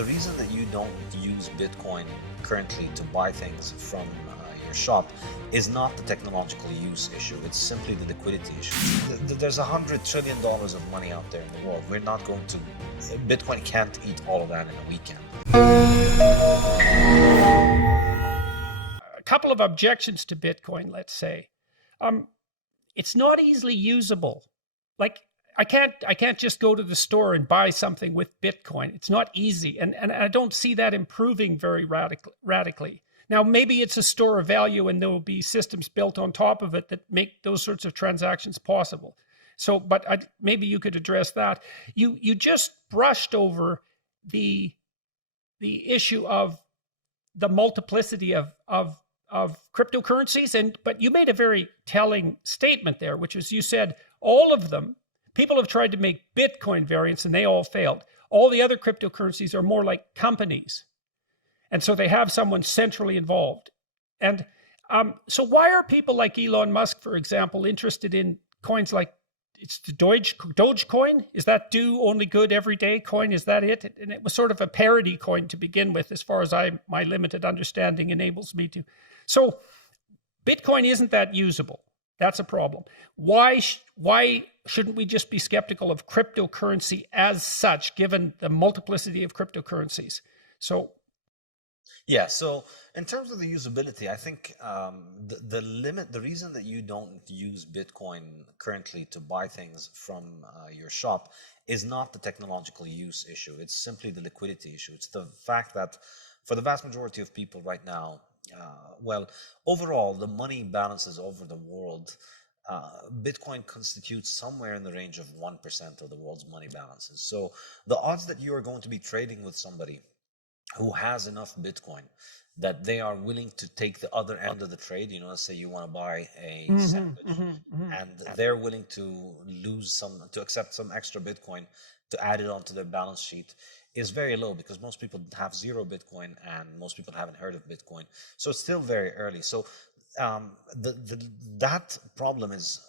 the reason that you don't use Bitcoin currently to buy things from your shop is not the technological use issue. It's simply the liquidity issue. There's $100 trillion of money out there in the world. We're not going to, Bitcoin can't eat all of that in a weekend. A couple of objections to Bitcoin, let's say. It's not easily usable. Like, I can't just go to the store and buy something with Bitcoin. It's not easy. And I don't see that improving very radically. Now, maybe it's a store of value and there will be systems built on top of it that make those sorts of transactions possible. So, but maybe you could address that. You just brushed over the issue of the multiplicity of cryptocurrencies, but you made a very telling statement there, which is you said all of them, people have tried to make Bitcoin variants and they all failed. All the other cryptocurrencies are more like companies. And so they have someone centrally involved. And so why are people like Elon Musk, for example, interested in coins like, it's the Dogecoin? Is that do only good everyday coin? Is that it? And it was sort of a parody coin to begin with, as far as my limited understanding enables me to. So Bitcoin isn't that usable. That's a problem. Why shouldn't we just be skeptical of cryptocurrency as such, given the multiplicity of cryptocurrencies? So yeah, so in terms of the usability, I think the reason that you don't use Bitcoin currently to buy things from your shop is not the technological use issue. It's simply the liquidity issue. It's the fact that for the vast majority of people right now, overall, the money balances over the world, Bitcoin constitutes somewhere in the range of 1% of the world's money balances. So the odds that you are going to be trading with somebody who has enough Bitcoin that they are willing to take the other end of the trade, let's say you want to buy a sandwich and they're willing to accept some extra Bitcoin to add it onto their balance sheet, is very low, because most people have zero Bitcoin and most people haven't heard of Bitcoin. So it's still very early. So that problem is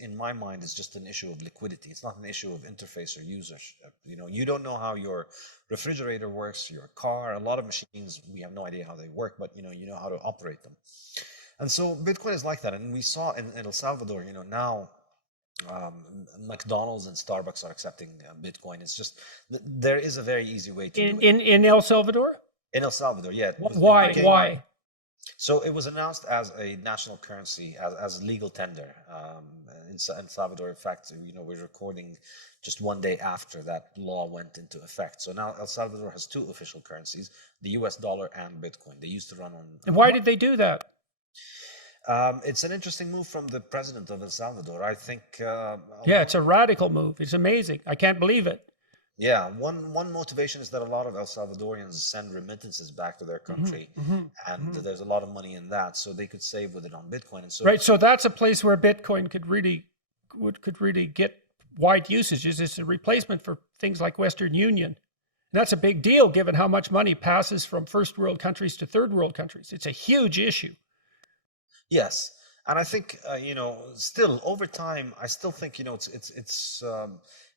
in my mind is just an issue of liquidity. It's not an issue of interface or users. You don't know how your refrigerator works, your car, a lot of machines, we have no idea how they work, but you know how to operate them. And so Bitcoin is like that. And we saw in El Salvador, now McDonald's and Starbucks are accepting Bitcoin. It's just, there is a very easy way to do it. In El Salvador? In El Salvador, yeah. Why? So it was announced as a national currency, as legal tender in Salvador. In fact, we're recording just one day after that law went into effect. So now El Salvador has two official currencies, the US dollar and Bitcoin. They used to run on... And why did they do that? It's an interesting move from the president of El Salvador. I think... it's a radical move. It's amazing. I can't believe it. Yeah, one motivation is that a lot of El Salvadorians send remittances back to their country, and there's a lot of money in that, so they could save with it on Bitcoin. And so, right, so that's a place where Bitcoin could really get wide usages. It's a replacement for things like Western Union. And that's a big deal, given how much money passes from first world countries to third world countries. It's a huge issue. Yes, and I think still over time, I still think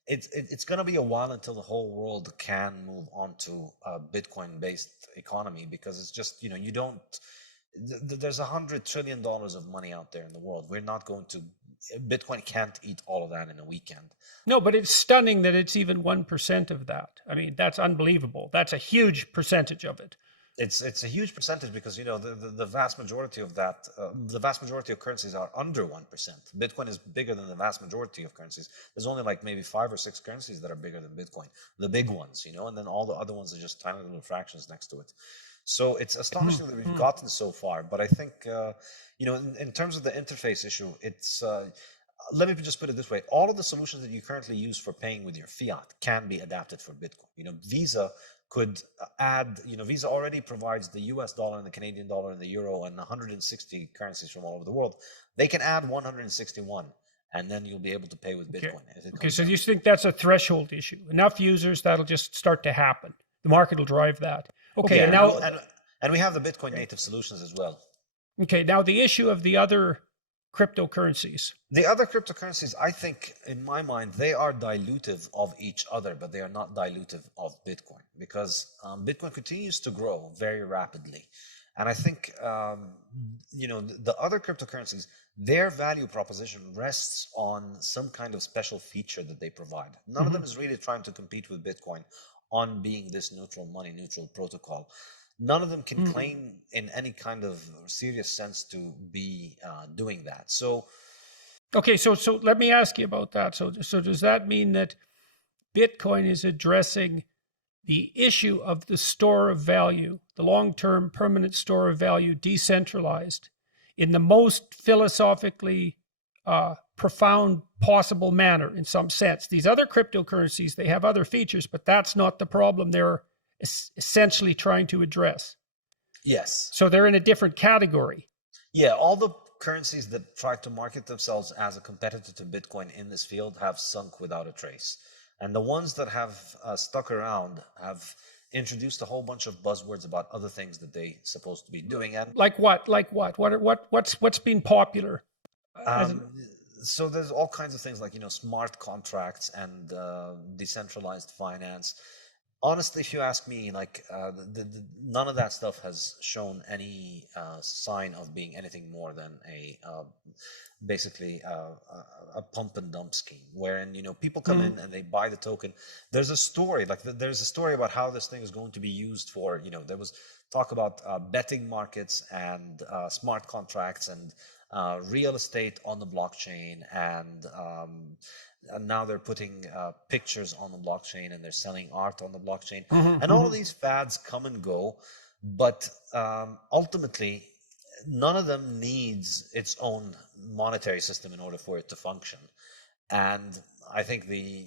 it's going to be a while until the whole world can move on to a Bitcoin-based economy, because it's just, there's $100 trillion of money out there in the world. Bitcoin can't eat all of that in a weekend. No, but it's stunning that it's even 1% of that. I mean, that's unbelievable. That's a huge percentage of it. It's a huge percentage, because the vast majority of that, the vast majority of currencies are under 1%. Bitcoin is bigger than the vast majority of currencies. There's only like maybe 5 or 6 currencies that are bigger than Bitcoin, the big ones, and then all the other ones are just tiny little fractions next to it. So it's astonishing that we've gotten so far. But I think in terms of the interface issue, it's let me just put it this way: all of the solutions that you currently use for paying with your fiat can be adapted for Bitcoin. Visa could add, Visa already provides the US dollar and the Canadian dollar and the euro and 160 currencies from all over the world. They can add 161, and then you'll be able to pay with Bitcoin. Okay, so you think that's a threshold issue? Enough users, that'll just start to happen. The market will drive that. Okay, and now... And we have the Bitcoin native solutions as well. Okay, now the issue of the other cryptocurrencies? The other cryptocurrencies, I think, in my mind, they are dilutive of each other, but they are not dilutive of Bitcoin because Bitcoin continues to grow very rapidly. And I think, the other cryptocurrencies, their value proposition rests on some kind of special feature that they provide. None of them is really trying to compete with Bitcoin on being this neutral money, neutral protocol. None of them can claim in any kind of serious sense to be doing that. So, Okay, so let me ask you about that. So does that mean that Bitcoin is addressing the issue of the store of value, the long-term permanent store of value, decentralized, in the most philosophically profound possible manner, in some sense? These other cryptocurrencies, they have other features, but that's not the problem they're essentially trying to address. yes. So they're in a different category. Yeah, all the currencies that try to market themselves as a competitor to Bitcoin in this field have sunk without a trace. And the ones that have stuck around have introduced a whole bunch of buzzwords about other things that they supposed to be doing. And Like what? Like what? What's been popular? As um, so there's all kinds of things like, smart contracts and decentralized finance. Honestly, if you ask me, like none of that stuff has shown any sign of being anything more than basically a pump and dump scheme, wherein people come in and they buy the token. There's a story, like there's a story about how this thing is going to be used for. There was talk about betting markets and smart contracts and real estate on the blockchain, and now they're putting pictures on the blockchain and they're selling art on the blockchain. And all of these fads come and go, but ultimately, none of them needs its own monetary system in order for it to function. And I think the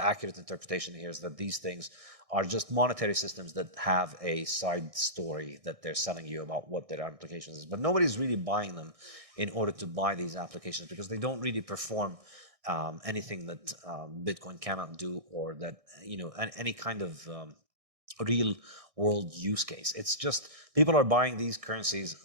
accurate interpretation here is that these things are just monetary systems that have a side story that they're selling you about what their applications is. But nobody's really buying them in order to buy these applications because they don't really perform anything that Bitcoin cannot do, or that, any kind of real world use case. It's just people are buying these currencies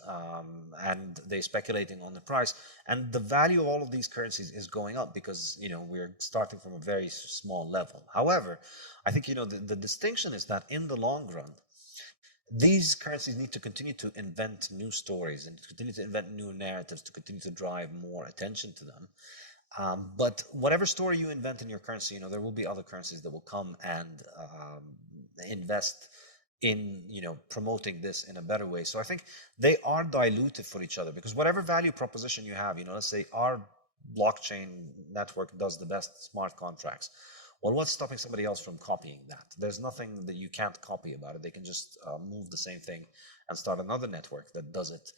and they're speculating on the price, and the value of all of these currencies is going up because we're starting from a very small level. However, I think the distinction is that in the long run, these currencies need to continue to invent new stories and to continue to invent new narratives to continue to drive more attention to them. But whatever story you invent in your currency, there will be other currencies that will come and invest in promoting this in a better way. So I think they are diluted for each other because whatever value proposition you have, let's say our blockchain network does the best smart contracts. Well, what's stopping somebody else from copying that? There's nothing that you can't copy about it. They can just move the same thing and start another network that does it